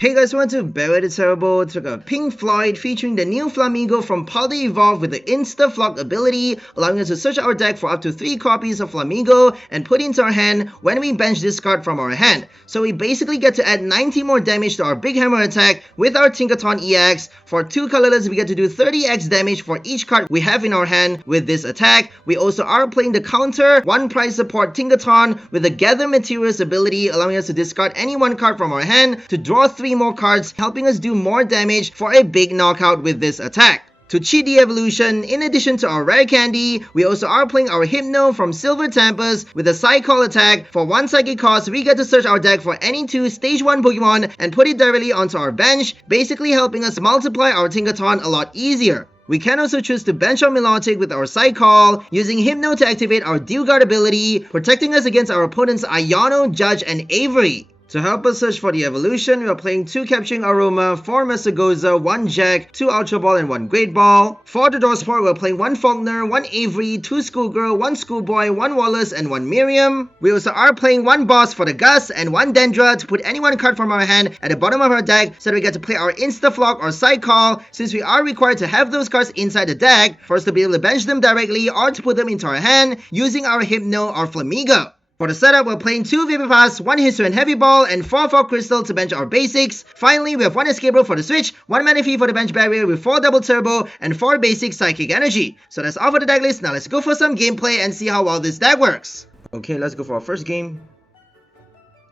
Hey guys, welcome to 𝑑𝒂𝒍𝒅𝒂𝒂. Took a Pink Floyd featuring the new Flamigo from PAL Evolve with the Insta Flock ability, allowing us to search our deck for up to 3 copies of Flamigo and put into our hand when we bench this card from our hand. So we basically get to add 90 more damage to our Big Hammer attack with our Tinkaton EX. For 2 colorless, we get to do 30x damage for each card we have in our hand with this attack. We also are playing the counter 1 price support Tinkaton with the Gather Materials ability, allowing us to discard any 1 card from our hand to draw 3 more cards, helping us do more damage for a big knockout with this attack. To cheat the evolution, in addition to our Rare Candy, we also are playing our Hypno from Silver Tempest with a Psy Call attack. For 1 psychic cost, we get to search our deck for any 2 stage 1 Pokemon and put it directly onto our bench, basically helping us multiply our Tinkaton a lot easier. We can also choose to bench our Milotic with our Psy Call, using Hypno to activate our 𝑑𝒂𝒍𝒅𝒂𝒂 ability, protecting us against our opponent's Iono, Judge, and Avery. To help us search for the evolution, we are playing 2 Capturing Aroma, 4 Mesagoza, 1 Jacq, 2 Ultra Ball, and 1 Great Ball. For the draw support, we are playing 1 Falkner, 1 Avery, 2 Schoolgirl, 1 Schoolboy, 1 Wallace, and 1 Miriam. We also are playing 1 Boss for the Gus and 1 Dendra to put any 1 card from our hand at the bottom of our deck so that we get to play our Insta Flock or Psy Call, since we are required to have those cards inside the deck for us to be able to bench them directly or to put them into our hand using our Hypno or Flamigo. For the setup, we're playing 2 VIP Pass, 1 History and Heavy Ball, and 4 Fog Crystal to bench our basics. Finally, we have 1 Escape Rope for the switch, 1 Manaphy for the bench barrier with 4 double turbo, and 4 basic psychic energy. So that's all for the deck list. Now let's go for some gameplay and see how well this deck works. Okay, let's go for our first game.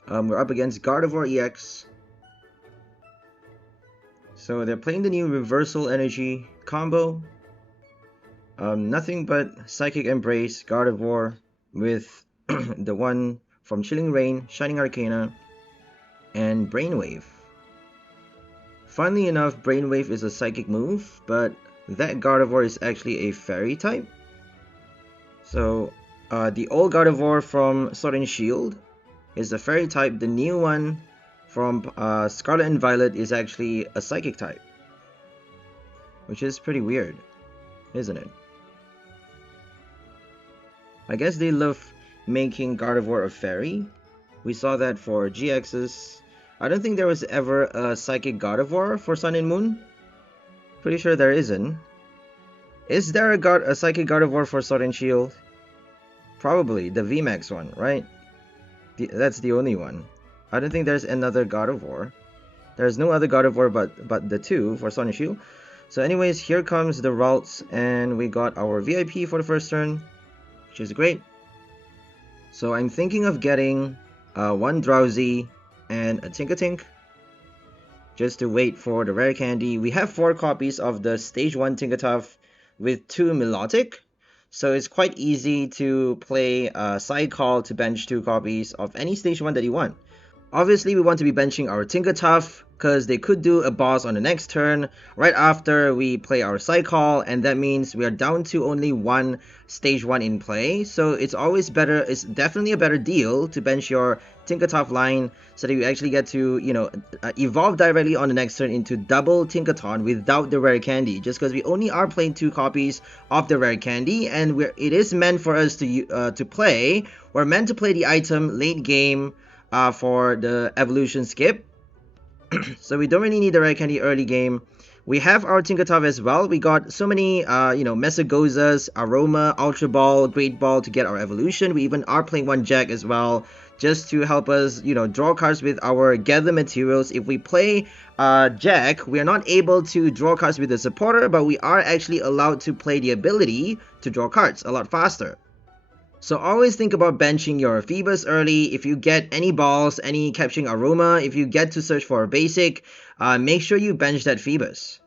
We're up against Gardevoir EX. So they're playing the new Reversal Energy combo. Nothing but Psychic Embrace, Gardevoir with the one from Chilling Reign, Shining Arcana, and Brainwave. Funnily enough, Brainwave is a psychic move, but that Gardevoir is actually a fairy type. So the old Gardevoir from Sword and Shield is a fairy type. The new one from Scarlet and Violet is actually a psychic type, which is pretty weird, isn't it? I guess they love making Gardevoir a fairy. We saw that for GX's. I don't think there was ever a psychic Gardevoir for Sun and Moon. Pretty sure there isn't. Is there a psychic Gardevoir for Sword and Shield? Probably the VMAX one, right? That's the only one. I don't think there's another Gardevoir. There's no other Gardevoir but the 2 for Sun and Shield. So anyways, here comes the routes, and we got our VIP for the first turn, which is great. So I'm thinking of getting 1 Drowzee and a Tinkatink, just to wait for the Rare Candy. We have 4 copies of the Stage 1 Tinkatuff with 2 Milotic, so it's quite easy to play Psy Call to bench 2 copies of any Stage 1 that you want. Obviously, we want to be benching our Tinkatuff because they could do a boss on the next turn right after we play our Psy Call, and that means we are down to only 1 Stage 1 in play. So it's always better, it's definitely a better deal to bench your Tinkatuff line so that you actually get to, you know, evolve directly on the next turn into double Tinkaton without the Rare Candy, just because we only are playing 2 copies of the Rare Candy, and it is meant for us to play. We're meant to play the item late game for the evolution skip. So we don't really need the Rare Candy early game. We have our Tinkatuff as well. We got so many, Mesagozas, Aroma, Ultra Ball, Great Ball to get our evolution. We even are playing 1 Jacq as well, just to help us, draw cards with our Gather Materials. If we play Jacq, we are not able to draw cards with the supporter, but we are actually allowed to play the ability to draw cards a lot faster. So always think about benching your Feebas early. If you get any balls, any Capturing Aroma, if you get to search for a basic, make sure you bench that Feebas,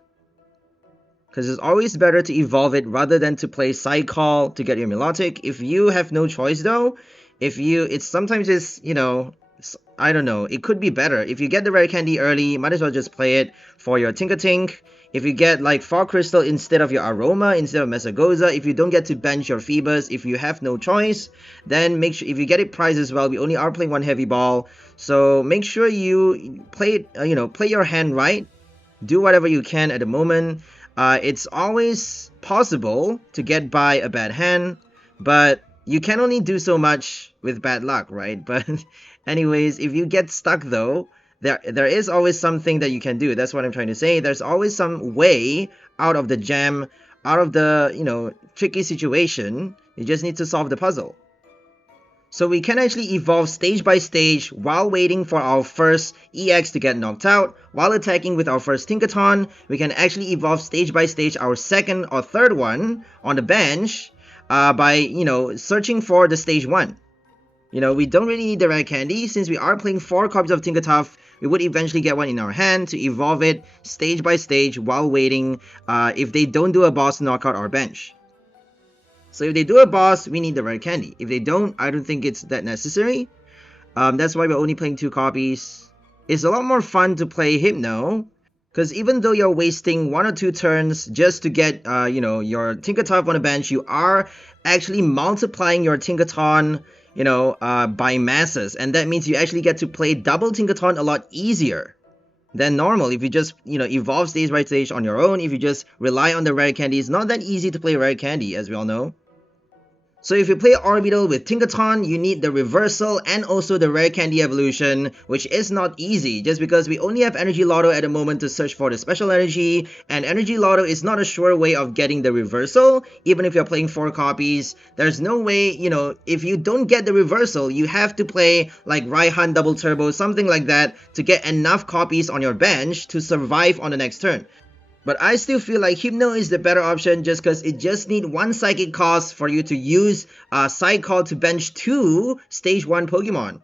because it's always better to evolve it rather than to play Psy Call to get your Milotic. If you have no choice though, sometimes I don't know, it could be better. If you get the Rare Candy early, might as well just play it for your Tinkatink. If you get like Fog Crystal instead of your Aroma, instead of Mesagoza, if you don't get to bench your Feebas, if you have no choice, then make sure, if you get it prize as well, we only are playing 1 Heavy Ball. So make sure you play it, play your hand right. Do whatever you can at the moment. It's always possible to get by a bad hand, but you can only do so much with bad luck, right? But anyways, if you get stuck though, there is always something that you can do. That's what I'm trying to say. There's always some way out of the jam, out of the, you know, tricky situation. You just need to solve the puzzle. So we can actually evolve stage by stage while waiting for our first EX to get knocked out. While attacking with our first Tinkaton, we can actually evolve stage by stage our second or third one on the bench by, you know, searching for the stage 1. You know, we don't really need the Rare Candy. Since we are playing 4 copies of Tinkatuff, we would eventually get one in our hand to evolve it stage by stage while waiting if they don't do a boss to knock out our bench. So if they do a boss, we need the Rare Candy. If they don't, I don't think it's that necessary. That's why we're only playing 2 copies. It's a lot more fun to play Hypno, because even though you're wasting 1 or 2 turns just to get, you know, your Tinkatuff on the bench, you are actually multiplying your Tinkaton, you know, by masses. And that means you actually get to play double Tinkaton a lot easier than normal. If you just, you know, evolve stage by stage on your own, if you just rely on the Rare Candy, it's not that easy to play Rare Candy, as we all know. So if you play Orbital with Tinkaton, you need the Reversal and also the Rare Candy evolution, which is not easy just because we only have Energy Lotto at the moment to search for the special energy, and Energy Lotto is not a sure way of getting the Reversal. Even if you're playing 4 copies, there's no way, you know, if you don't get the Reversal, you have to play like Raihan Double Turbo, something like that, to get enough copies on your bench to survive on the next turn. But I still feel like Hypno is the better option just because it just needs 1 psychic cost for you to use Side Call to bench 2 stage 1 Pokemon.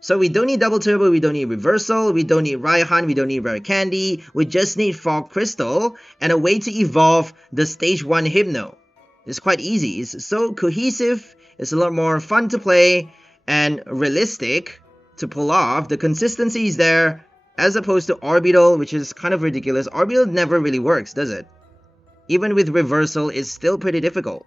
So we don't need Double Turbo, we don't need Reversal, we don't need Raihan, we don't need Rare Candy, we just need Fog Crystal and a way to evolve the stage 1 Hypno. It's quite easy, it's so cohesive, it's a lot more fun to play and realistic to pull off. The consistency is there, as opposed to Orbital, which is kind of ridiculous. Orbital never really works, does it? Even with Reversal, it's still pretty difficult.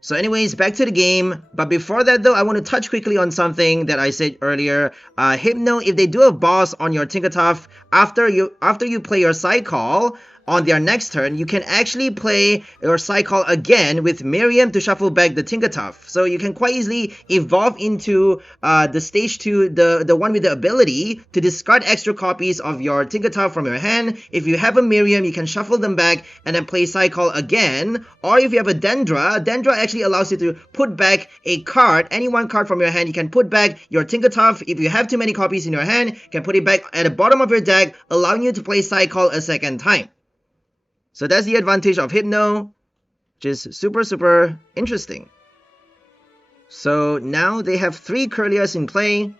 So anyways, back to the game. But before that though, I want to touch quickly on something that I said earlier. Hypno, if they do a boss on your Tinkatuff, after you play your Side Call, on their next turn, you can actually play your Cycle again with Miriam to shuffle back the Tinkatuff. So you can quite easily evolve into the stage 2, the one with the ability to discard extra copies of your Tinkatuff from your hand. If you have a Miriam, you can shuffle them back and then play Cycle again. Or if you have a Dendra, Dendra actually allows you to put back a card, any one card from your hand. You can put back your Tinkatuff. If you have too many copies in your hand, you can put it back at the bottom of your deck, allowing you to play Cycle a second time. So that's the advantage of Hypno, which is super interesting. So now they have 3 Kirlias in play.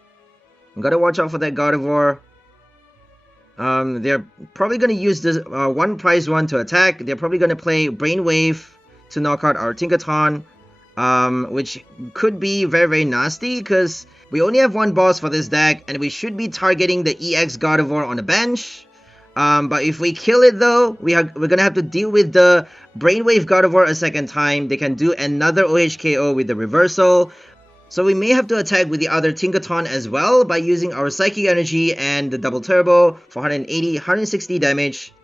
Gotta watch out for that Gardevoir. They're probably gonna use this 1 prize 1 to attack. They're probably gonna play Brainwave to knock out our Tinkaton, which could be very nasty because we only have 1 boss for this deck and we should be targeting the EX Gardevoir on the bench. But if we kill it though, we're gonna have to deal with the Brainwave Gardevoir a second time. They can do another OHKO with the Reversal. So we may have to attack with the other Tinkaton as well by using our Psychic Energy and the Double Turbo for 180, 160 damage.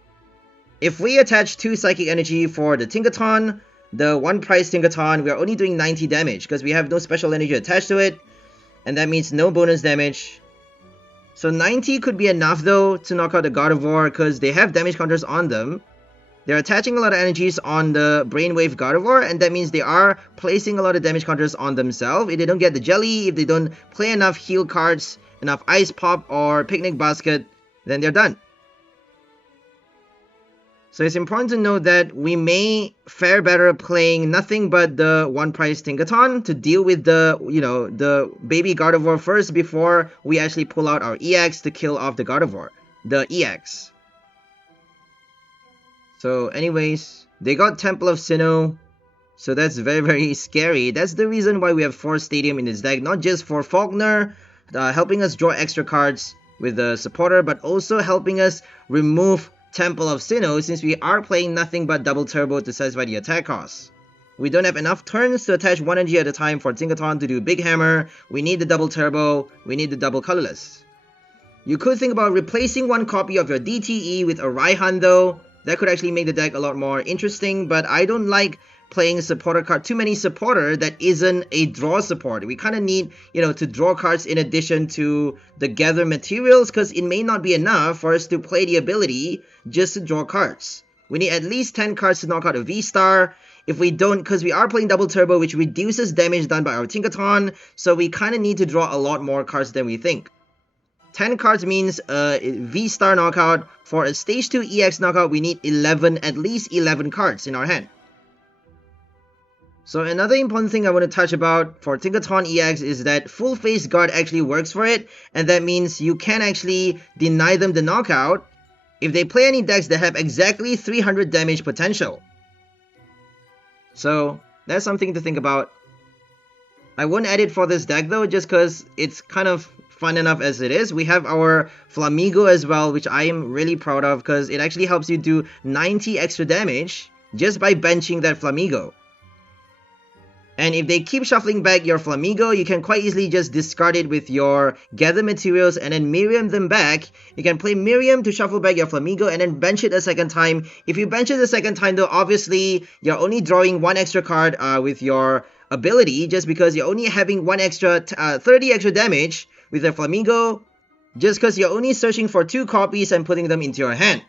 If we attach 2 Psychic Energy for the Tinkaton, the 1 prize Tinkaton, we are only doing 90 damage because we have no special energy attached to it. And that means no bonus damage. So 90 could be enough though to knock out the Gardevoir because they have damage counters on them. They're attaching a lot of energies on the Brainwave Gardevoir, and that means they are placing a lot of damage counters on themselves. If they don't get the Jelly, if they don't play enough heal cards, enough Ice Pop or Picnic Basket, then they're done. So it's important to note that we may fare better playing nothing but the 1 prize Tinkaton to deal with the, you know, the baby Gardevoir first before we actually pull out our EX to kill off the Gardevoir, the EX. So anyways, they got Temple of Sinnoh, so that's very scary. That's the reason why we have 4 Stadium in this deck, not just for Falkner, helping us draw extra cards with the supporter, but also helping us remove Temple of Sinnoh since we are playing nothing but Double Turbo to satisfy the attack cost. We don't have enough turns to attach 1 energy at a time for Tinkaton to do Big Hammer. We need the Double Turbo, we need the Double Colorless. You could think about replacing 1 copy of your DTE with a Raihan though. That could actually make the deck a lot more interesting, but I don't like playing supporter card, too many supporter that isn't a draw support. We kind of need, you know, to draw cards in addition to the gather materials, because it may not be enough for us to play the ability just to draw cards. We need at least 10 cards to knock out a V-Star. If we don't, because we are playing double turbo, which reduces damage done by our Tinkaton, so we kind of need to draw a lot more cards than we think. 10 cards means a V-Star knockout. For a Stage 2 EX knockout, we need at least 11 cards in our hand. So another important thing I want to touch about for Tinkaton EX is that full face guard actually works for it, and that means you can actually deny them the knockout if they play any decks that have exactly 300 damage potential. So that's something to think about. I won't add it for this deck though, just because it's kind of fun enough as it is. We have our Flamigo as well, which I am really proud of because it actually helps you do 90 extra damage just by benching that Flamigo. And if they keep shuffling back your Flamigo, you can quite easily just discard it with your gather materials and then Miriam them back. You can play Miriam to shuffle back your Flamigo and then bench it a second time. If you bench it a second time though, obviously you're only drawing one extra card with your ability, just because you're only having 30 extra damage with the Flamigo, just because you're only searching for 2 copies and putting them into your hand.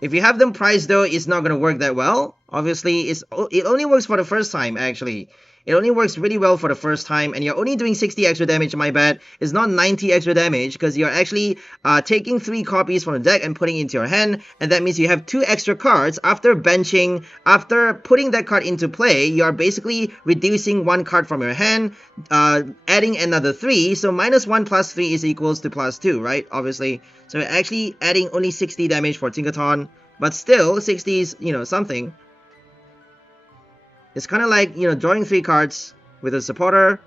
If you have them priced though, it's not going to work that well. Obviously, it only works for the first time actually. It only works really well for the first time, and you're only doing 60 extra damage, my bad. It's not 90 extra damage, because you're actually taking 3 copies from the deck and putting it into your hand, and that means you have 2 extra cards. After benching, after putting that card into play, you are basically reducing 1 card from your hand, adding another 3, so -1 plus 3 is equals to +2, right? Obviously. So you're actually adding only 60 damage for Tinkaton, but still, 60 is, you know, something. It's kind of like, you know, drawing 3 cards with a supporter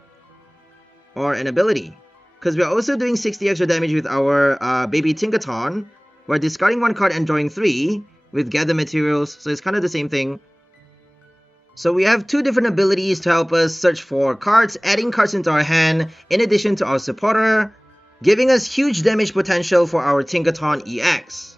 or an ability. Because we're also doing 60 extra damage with our baby Tinkaton. We're discarding 1 card and drawing 3 with gather materials. So it's kind of the same thing. So we have 2 different abilities to help us search for cards, adding cards into our hand in addition to our supporter, giving us huge damage potential for our Tinkaton EX.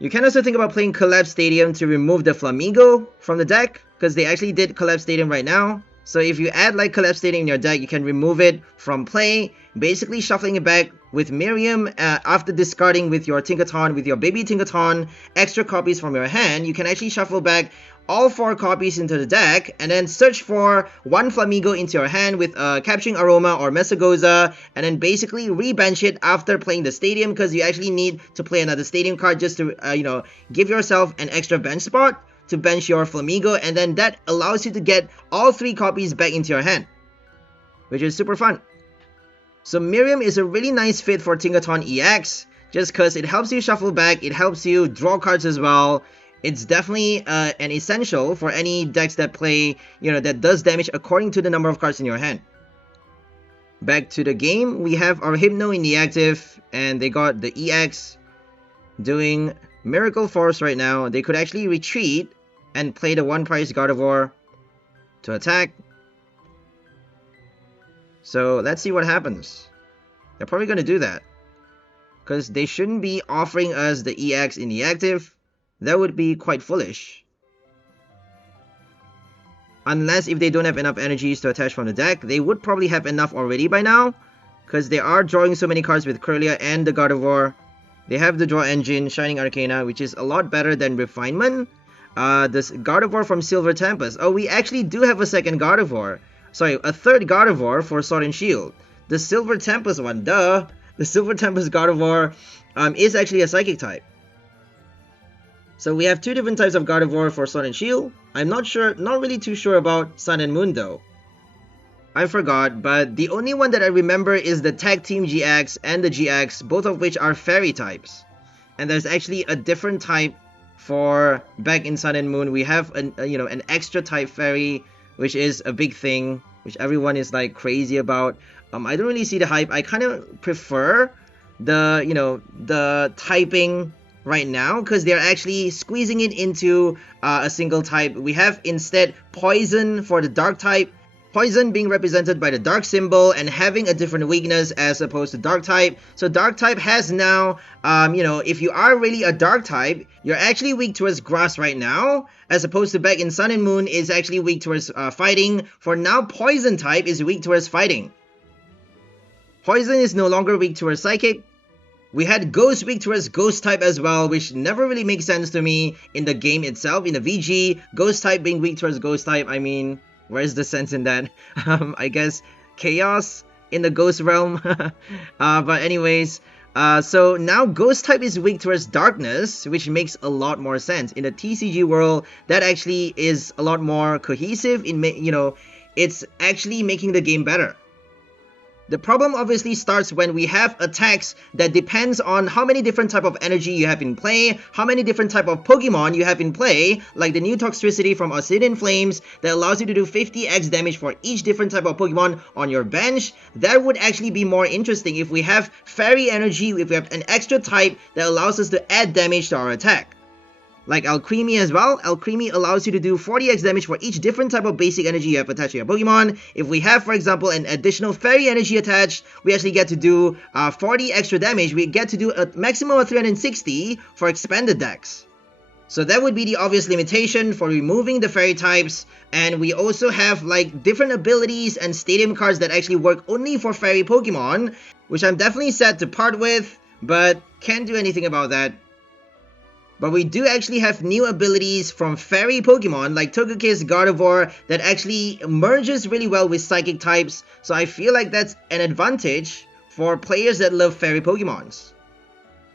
You can also think about playing Collapse Stadium to remove the Flamigo from the deck, because they actually did Collapse Stadium right now. So if you add like Collapse Stadium in your deck, you can remove it from play, basically shuffling it back with Miriam after discarding with your Tinkaton, with your baby Tinkaton, extra copies from your hand. You can actually shuffle back all 4 copies into the deck and then search for 1 Flamigo into your hand with Capturing Aroma or Mesagoza, and then basically rebench it after playing the Stadium, because you actually need to play another Stadium card just to you know, give yourself an extra bench spot to bench your Flamigo, and then that allows you to get all 3 copies back into your hand, which is super fun. So Miriam is a really nice fit for Tinkaton EX, just because it helps you shuffle back, it helps you draw cards as well. It's definitely an essential for any decks that play, you know, that does damage according to the number of cards in your hand. Back to the game, we have our Hypno in the active, and they got the EX doing Miracle Force right now. They could actually retreat and play the 1 price Gardevoir to attack. So let's see what happens. They're probably going to do that, because they shouldn't be offering us the EX in the active. That would be quite foolish. Unless if they don't have enough energies to attach from the deck. They would probably have enough already by now, because they are drawing so many cards with Kirlia and the Gardevoir. They have the draw engine, Shining Arcana, which is a lot better than Refinement. This Gardevoir from Silver Tempest. Oh, we actually do have a second Gardevoir. Sorry, a third Gardevoir for Sword and Shield. The Silver Tempest one, duh. The Silver Tempest Gardevoir is actually a Psychic type. So we have 2 different types of Gardevoir for Sword and Shield. I'm not really too sure about Sun and Moon though. I forgot, but the only one that I remember is the Tag Team GX and the GX, both of which are Fairy types. And there's actually a different type for back in Sun and Moon. We have an extra type Fairy, which is a big thing, which everyone is like crazy about. I don't really see the hype. I kind of prefer the typing right now, because they're actually squeezing it into a single type. We have instead Poison for the dark type, Poison being represented by the dark symbol and having a different weakness as opposed to dark type. So dark type has now, if you are really a dark type, you're actually weak towards grass right now, as opposed to back in Sun and Moon is actually weak towards fighting. For now, poison type is weak towards fighting. Poison is no longer weak towards psychic. We had Ghost weak towards Ghost type as well, which never really makes sense to me in the game itself. In the VG, Ghost type being weak towards Ghost type, I mean, where's the sense in that? I guess Chaos in the Ghost realm. But anyways, so now Ghost type is weak towards Darkness, which makes a lot more sense. In the TCG world, that actually is a lot more cohesive in, it's actually making the game better. The problem obviously starts when we have attacks that depends on how many different type of energy you have in play, how many different type of Pokemon you have in play, like the new Toxtricity from Obsidian Flames that allows you to do 50x damage for each different type of Pokemon on your bench. That would actually be more interesting if we have Fairy Energy, if we have an extra type that allows us to add damage to our attack. Like Alcremie as well. Alcremie allows you to do 40x damage for each different type of basic energy you have attached to your Pokemon. If we have, for example, an additional Fairy Energy attached, we actually get to do 40 extra damage. We get to do a maximum of 360 for expanded decks. So that would be the obvious limitation for removing the Fairy types. And we also have like different abilities and stadium cards that actually work only for Fairy Pokemon, which I'm definitely sad to part with, but can't do anything about that. But we do actually have new abilities from Fairy Pokemon like Togekiss, Gardevoir that actually merges really well with Psychic types. So I feel like that's an advantage for players that love Fairy Pokemons.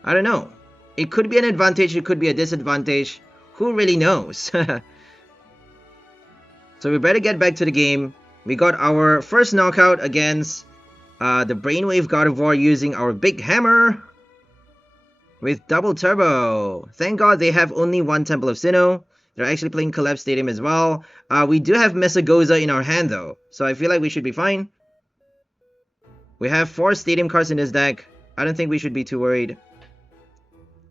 I don't know. It could be an advantage, it could be a disadvantage. Who really knows? So we better get back to the game. We got our first knockout against the Brainwave Gardevoir using our big hammer with double turbo. Thank God they have only one Temple of Sinnoh. They're actually playing Collapse Stadium as well. We do have Mesagoza in our hand though, so I feel like we should be fine. We have 4 Stadium cards in this deck. I don't think we should be too worried.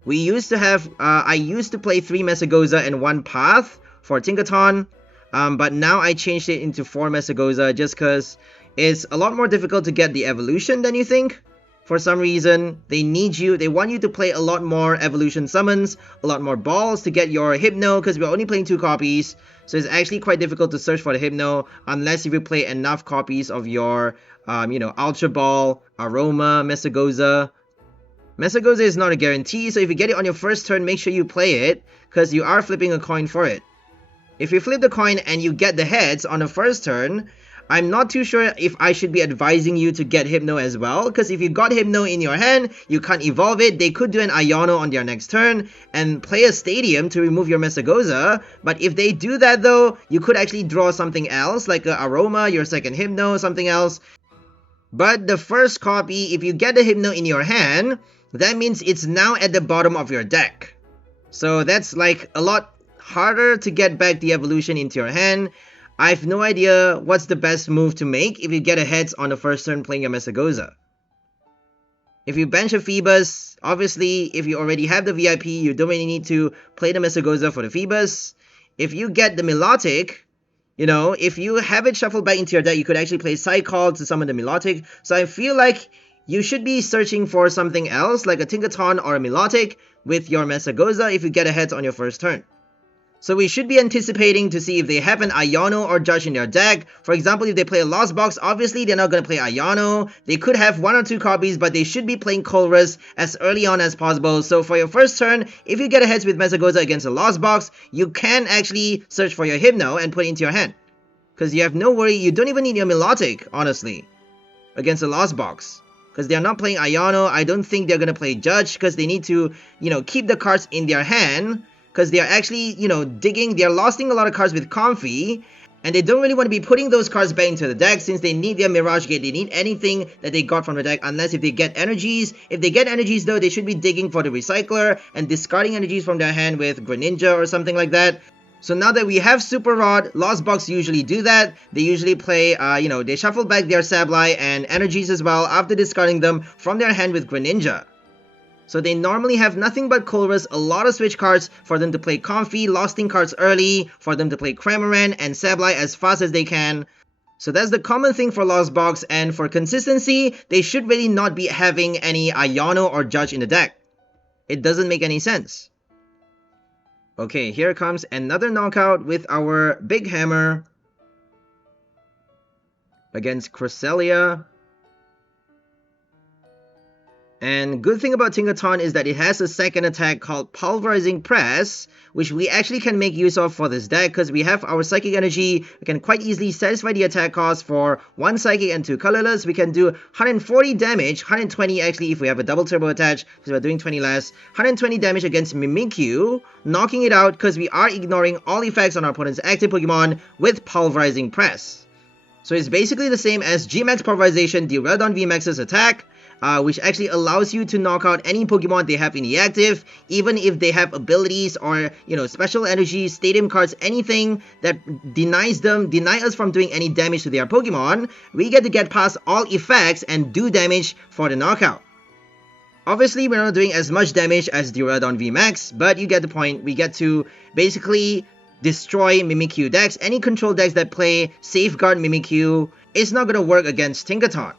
We used to have, I used to play 3 Mesagoza and 1 Path for Tinkaton. But now I changed it into 4 Mesagoza just because it's a lot more difficult to get the evolution than you think. For some reason, they want you to play a lot more evolution summons, a lot more balls to get your Hypno, because we're only playing 2 copies. So it's actually quite difficult to search for the Hypno unless if you play enough copies of your, Ultra Ball, Aroma, Mesagoza. Mesagoza is not a guarantee, so if you get it on your first turn, make sure you play it, because you are flipping a coin for it. If you flip the coin and you get the heads on the first turn, I'm not too sure if I should be advising you to get Hypno as well, because if you got Hypno in your hand, you can't evolve it. They could do an Iono on their next turn and play a Stadium to remove your Mesagoza. But if they do that though, you could actually draw something else, like a Aroma, your second Hypno, something else. But the first copy, if you get the Hypno in your hand, that means it's now at the bottom of your deck. So that's like a lot harder to get back the evolution into your hand. I have no idea what's the best move to make if you get a heads on the first turn playing your Mesagoza. If you bench a Feebas, obviously if you already have the VIP, you don't really need to play the Mesagoza for the Feebas. If you get the Milotic, if you have it shuffled back into your deck, you could actually play Side Call to summon the Milotic. So I feel like you should be searching for something else like a Tinkaton or a Milotic with your Mesagoza if you get a heads on your first turn. So we should be anticipating to see if they have an Iono or Judge in their deck. For example, if they play a Lost Box, obviously they're not going to play Iono. They could have 1 or 2 copies, but they should be playing Colress as early on as possible. So for your first turn, if you get a heads with Mesagoza against a Lost Box, you can actually search for your Hypno and put it into your hand. Because you have no worry, you don't even need your Milotic, honestly, against a Lost Box. Because they're not playing Iono, I don't think they're going to play Judge, because they need to, keep the cards in their hand. Because they are actually, they're losing a lot of cards with Comfy, and they don't really want to be putting those cards back into the deck since they need their Mirage Gate, they need anything that they got from the deck, unless if they get energies. If they get energies though, they should be digging for the Recycler and discarding energies from their hand with Greninja or something like that. So now that we have Super Rod, Lost Box usually do that. They usually play, they shuffle back their Sableye and energies as well after discarding them from their hand with Greninja. So they normally have nothing but Colress, a lot of switch cards for them to play Comfy, Losting cards early, for them to play Cramorant and Sableye as fast as they can. So that's the common thing for Lost Box, and for consistency, they should really not be having any Iono or Judge in the deck. It doesn't make any sense. Okay, here comes another knockout with our Big Hammer against Cresselia. And good thing about Tinkaton is that it has a second attack called Pulverizing Press, which we actually can make use of for this deck because we have our Psychic Energy. We can quite easily satisfy the attack cost for 1 Psychic and 2 Colorless. We can do 140 damage, 120 actually if we have a double turbo attached because we're doing 20 less. 120 damage against Mimikyu, knocking it out because we are ignoring all effects on our opponent's active Pokemon with Pulverizing Press. So it's basically the same as G-Max Pulverization, the Redon VMAX's attack, which actually allows you to knock out any Pokemon they have in the active, even if they have abilities or, special energies, stadium cards, anything that deny us from doing any damage to their Pokemon. We get to get past all effects and do damage for the knockout. Obviously, we're not doing as much damage as the Redon VMAX, but you get the point. We get to basically destroy Mimikyu decks. Any control decks that play Safeguard Mimikyu is not going to work against Tinkaton.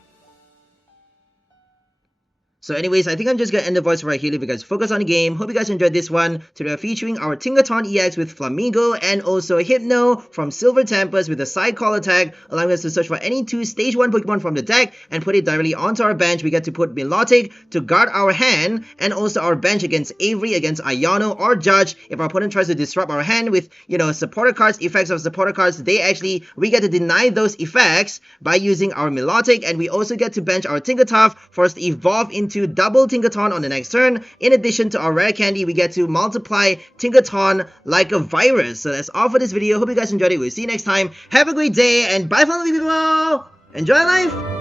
So anyways, I think I'm just going to end the voice right here. Leave you guys focus on the game. Hope you guys enjoyed this one. Today we're featuring our Tinkaton EX with Flamigo and also Hypno from Silver Tempest with a side call attack, allowing us to search for any 2 stage 1 Pokemon from the deck and put it directly onto our bench. We get to put Milotic to guard our hand and also our bench against Avery, against Iono or Judge. If our opponent tries to disrupt our hand with, supporter cards, effects of supporter cards, we get to deny those effects by using our Milotic, and we also get to bench our Tinkatuff for us to evolve into double Tinkaton on the next turn. In addition to our Rare Candy, we get to multiply Tinkaton like a virus. So that's all for this video. Hope you guys enjoyed it. We'll see you next time. Have a great day and bye for people. Enjoy life.